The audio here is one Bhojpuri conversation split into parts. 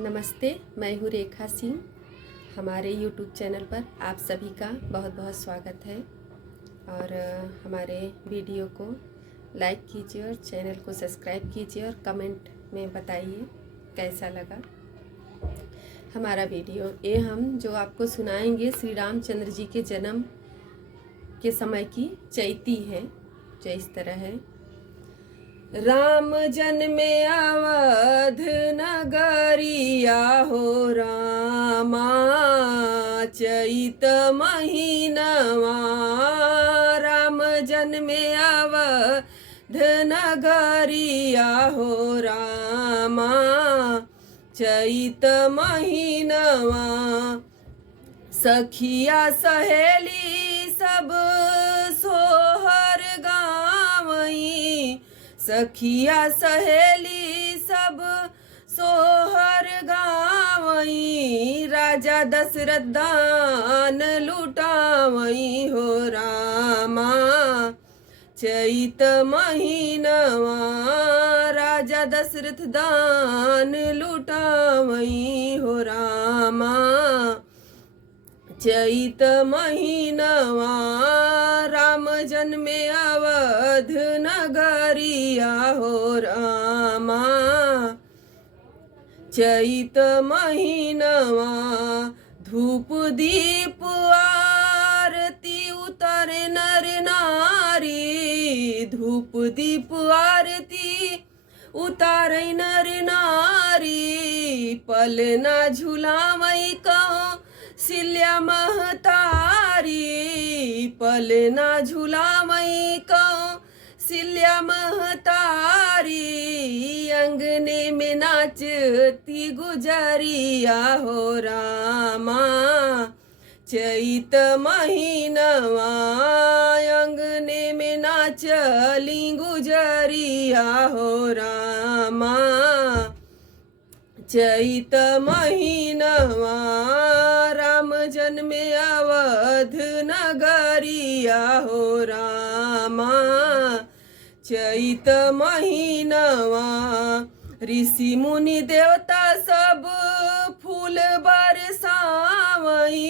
नमस्ते, मैं हूँ रेखा सिंह। हमारे YouTube चैनल पर आप सभी का बहुत बहुत स्वागत है और हमारे वीडियो को लाइक कीजिए और चैनल को सब्सक्राइब कीजिए और कमेंट में बताइए कैसा लगा हमारा वीडियो। ये हम जो आपको सुनाएंगे श्री रामचंद्र जी के जन्म के समय की चैती है, जो इस तरह है। राम जन्मे अवध नगरिया हो रामा, चैत महीनवा। राम जन्मे अवध नगरिया हो रामा, चैत महीनवा। सखिया सहेली सब सोहर गावई, सखिया सहेली सब सोहर गावई। राजा दशरथ दान लुटावई हो रामा, चैत महीनवा। राजा दशरथ दान लुटावई हो रामा, चैत महीनवा। राम जन्मे अवध नगरिया हो रामा, चैत महीनवा। धूप दीप आरती उतारे नर नारी, धूप दीप आरती उतारे नर नारी। पलना झुलावई कहो सिल्या महतारी, पलना झुलावई कहो सिल्या महतारी। अंगने में नाचती गुजरिया हो रामा, चैत महीनवा। अंगने में नाचली गुजरिया हो रामा, चैत महीनवा। राम जन्मे अवध नगरिया हो रामा, चैत महीनवा। ऋषि मुनि देवता सब फूल बरसावई,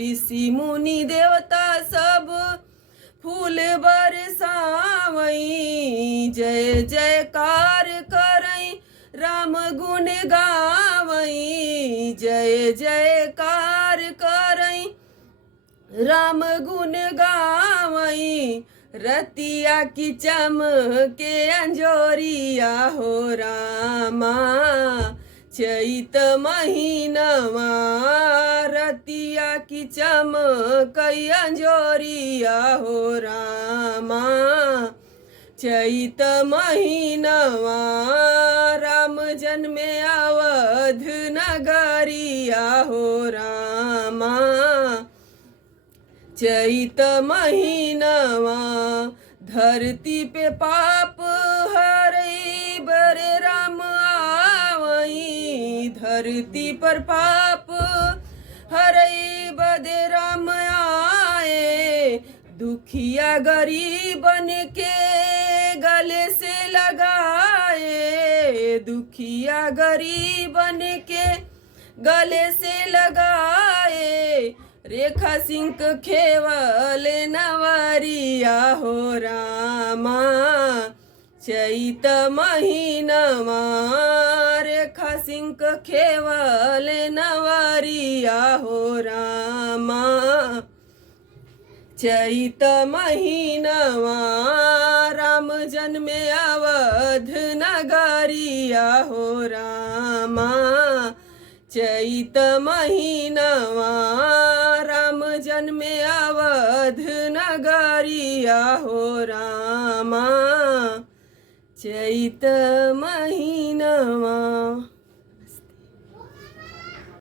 ऋषि मुनि देवता सब फूल बरसावई। जय जयकार करई राम गुण गावई, जय जयकार करई राम गुण गावई। रतिया की चमके अंजोरिया हो रामा, चैत महीनवा। रतिया की चमकई अंजोरिया हो रामा, चैत महीनवा। राम जन्मे अवध नगरिया हो रामा, चैत महीनवा। धरती पे पाप हरई बरे राम आवई, धरती पर पाप हरई बदे राम आए। दुखिया गरीबन के गले से लगाए, दुखिया गरीबन के गले से लगाए। रेखा सिंह खेवल नवरिया हो रामा, चैत महीनवा। रेखा सिंह खेवल नवरिया हो रामा, चैत महीनवा। राम जन्मे अवध नगरिया हो रामा, चैत महीनवा। राम जन्मे अवध नगरिया हो रामा, चैत महीनवा।